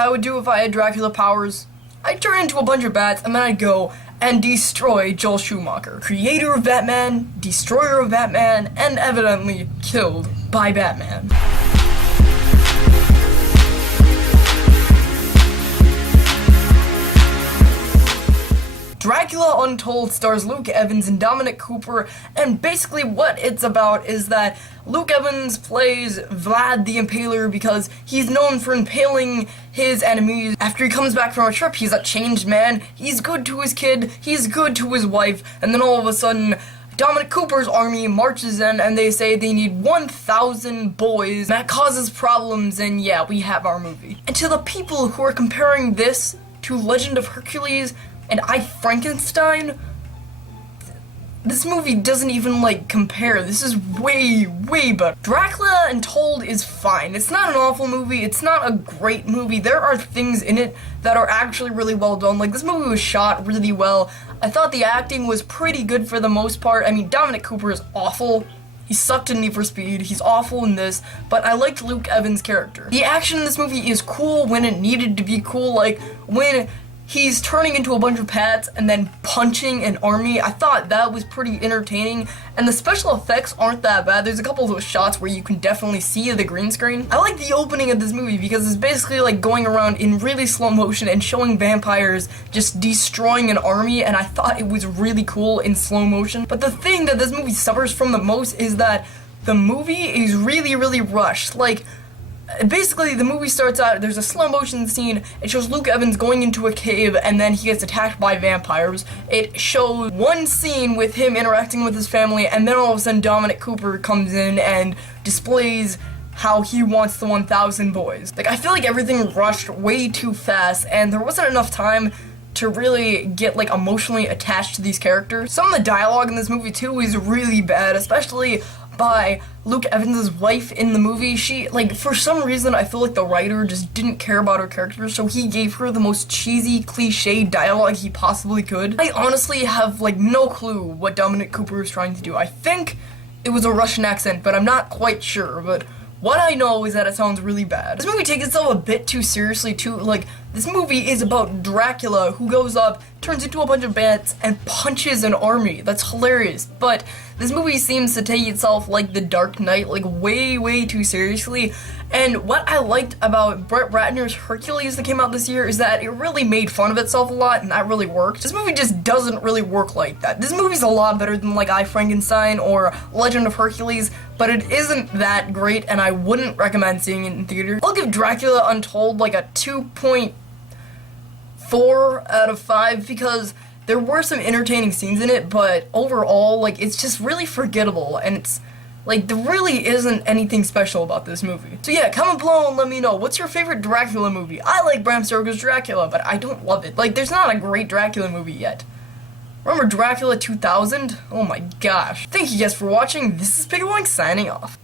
I would do if I had Dracula powers? I'd turn into a bunch of bats, and then I'd go and destroy Joel Schumacher, creator of Batman, destroyer of Batman, and evidently killed by Batman. Dracula Untold stars Luke Evans and Dominic Cooper, and basically what it's about is that Luke Evans plays Vlad the Impaler because he's known for impaling his enemies. After he comes back from a trip, he's a changed man, he's good to his kid, he's good to his wife, and then all of a sudden, Dominic Cooper's army marches in and they say they need 1,000 boys. That causes problems, and yeah, we have our movie. And to the people who are comparing this to Legend of Hercules and I, Frankenstein, this movie doesn't even, compare. This is way, way better. Dracula Untold is fine. It's not an awful movie. It's not a great movie. There are things in it that are actually really well done. This movie was shot really well. I thought the acting was pretty good for the most part. I mean, Dominic Cooper is awful. He sucked in Need for Speed, he's awful in this, but I liked Luke Evans' character. The action in this movie is cool when it needed to be cool, when he's turning into a bunch of pats and then punching an army. I thought that was pretty entertaining, and the special effects aren't that bad. There's a couple of those shots where you can definitely see the green screen. I like the opening of this movie because it's basically going around in really slow motion and showing vampires just destroying an army, and I thought it was really cool in slow motion. But the thing that this movie suffers from the most is that the movie is really, really rushed. Basically, the movie starts out, there's a slow motion scene, it shows Luke Evans going into a cave, and then he gets attacked by vampires. It shows one scene with him interacting with his family, and then all of a sudden Dominic Cooper comes in and displays how he wants the 1,000 boys. I feel like everything rushed way too fast, and there wasn't enough time to really get, emotionally attached to these characters. Some of the dialogue in this movie, too, is really bad, especially by Luke Evans' wife in the movie. She, for some reason, I feel like the writer just didn't care about her character, so he gave her the most cheesy, cliche dialogue he possibly could. I honestly have, no clue what Dominic Cooper is trying to do. I think it was a Russian accent, but I'm not quite sure, but what I know is that it sounds really bad. This movie takes itself a bit too seriously, too. This movie is about Dracula, who goes up, turns into a bunch of bats, and punches an army. That's hilarious. But this movie seems to take itself like The Dark Knight, way, way too seriously. And what I liked about Brett Ratner's Hercules that came out this year is that it really made fun of itself a lot, and that really worked. This movie just doesn't really work like that. This movie's a lot better than, I, Frankenstein or Legend of Hercules, but it isn't that great, and I wouldn't recommend seeing it in theater. I'll give Dracula Untold, a 2.4 out of 5, because there were some entertaining scenes in it, but overall, it's just really forgettable, and it's there really isn't anything special about this movie. So yeah, comment below and let me know, what's your favorite Dracula movie? I like Bram Stoker's Dracula, but I don't love it. There's not a great Dracula movie yet. Remember Dracula 2000? Oh my gosh. Thank you guys for watching. This is Big Wing signing off.